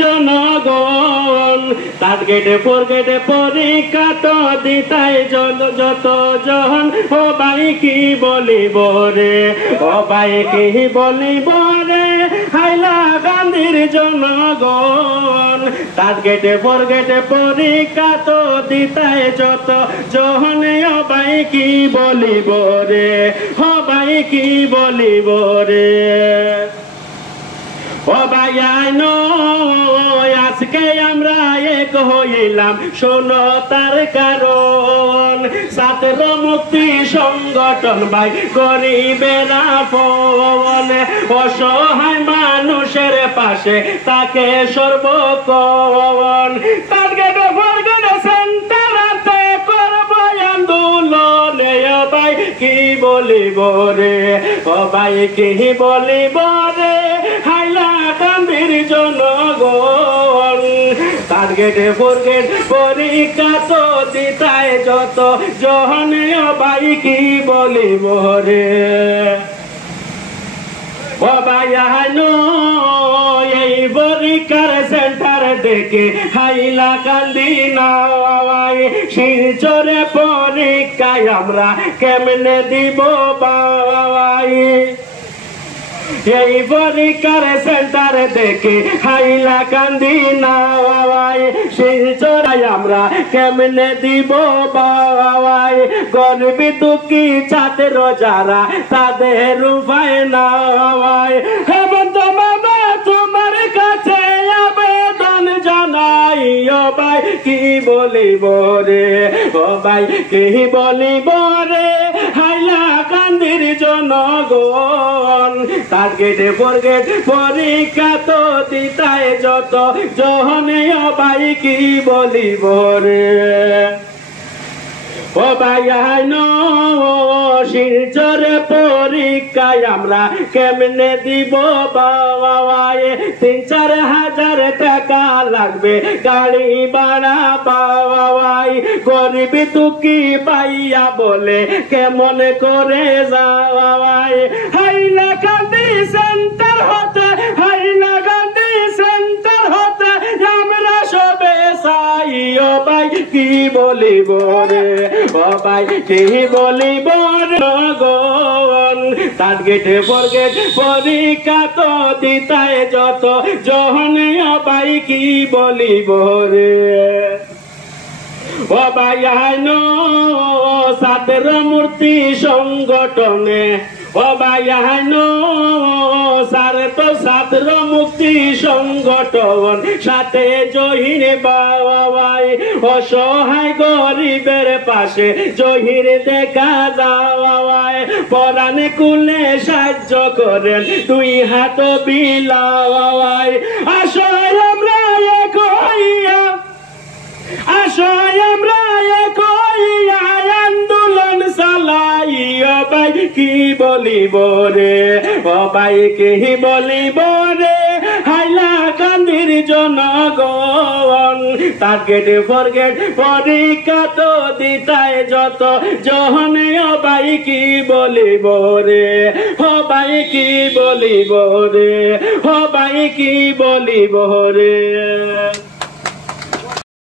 জনগণ টার্গেটে ফোরগেটে পরীক্ষা তো দিতাই যত জন ও ভাই কি বলিব রে ও ভাই কি বলিব রে হাইলাকান্দির জনগণ টার্গেটে ফোরগেটে পরীক্ষা তো দিতাই যত জন ও ভাই কি বলিব রে ও ভাই কি বলিব রে ও ভাই আইনো আজকে আমরা এক হইলাম শোনো তার কারণ ছাত্র মুক্তি সংগঠন ভাই গরিবের আপন অসহায় মানুষের পাশে তাকে সর্বক্ষণ টার্গেট ফরগেট সেন্টারতে করব আন্দোলন ও ভাই কি বলিব রে ও ভাই কি বলিব রে হাইলাকান্দির জনগণ টার্গেটে ফোরগেট পরীক্ষা তো দিতাই যত জন ও ভাই কি বলিব রে ও ভাই আইনো এই পরীক্ষার সেন্টার দেখে হাইলাকান্দি নাওয়াই শিলচরে পরীক্ষায় আমরা কেমনে দিব বাবাই এই পরীক্ষার সেন্টার দেখে হাইলাকান্দি নাওয়াই শিলচরাই আমরা কেমনে দিব বাবাই গরিবী দুঃখী ছাত্র যারা তাদের উপায় নাওয়াই এবং তোমার কাছে আবেদন জানাই ও ভাই কি বলিব রে ও ভাই কি বলিব রে হাইলাকান্দির জনগণ টার্গেটে ফোরগেট পরীক্ষা তো দিতাই যত জনে ও ভাই কি বলিব রে ও ভাই আইনো শিলচরে পরীক্ষায় আমরা কেমনে দিব বাবাই ৩-৪ হাজার টাকা লাগবে গাড়ি ভাড়া বাবাই গরিবী দুঃখী পাইয়া বলে কেমন করে যাওয়াই হাইলাকান্দি সেন্টার হতে হাইলাকান্দি সেন্টার হতে আমরা সবে চাই ও ভাই কি বলিব রে ও ভাই কি বলিব জনগণ টার্গেটে ফোরগেট পরীক্ষা তো দিতাই যত জন ও ভাই কি বলিব রে ও ভাই আইনো ছাত্র মূর্তি সংগঠনে ও ভাই আইনো ছাত্র মুক্তি সংগঠন সাথে জহির বাবাই অসহায় গরিবের পাশে জহির দেখা যাওয়াই পরাণে কুলে সাহায্য করেন দুই হাত বিলাওয়াই আশায় আমরা এক হইয়া আশায় আমরা এক হইয়া আন্দোলন চালাই ও ভাই কি বলিব রে ও ভাই কি বলিব রে হাইলাকান্দির জনগণ টার্গেটে ফোরগেট পরীক্ষা তো দিতাই যত জনে ও ভাই কি বলিব রে ও ভাই কি বলিব রে ও ভাই কি বলিব রে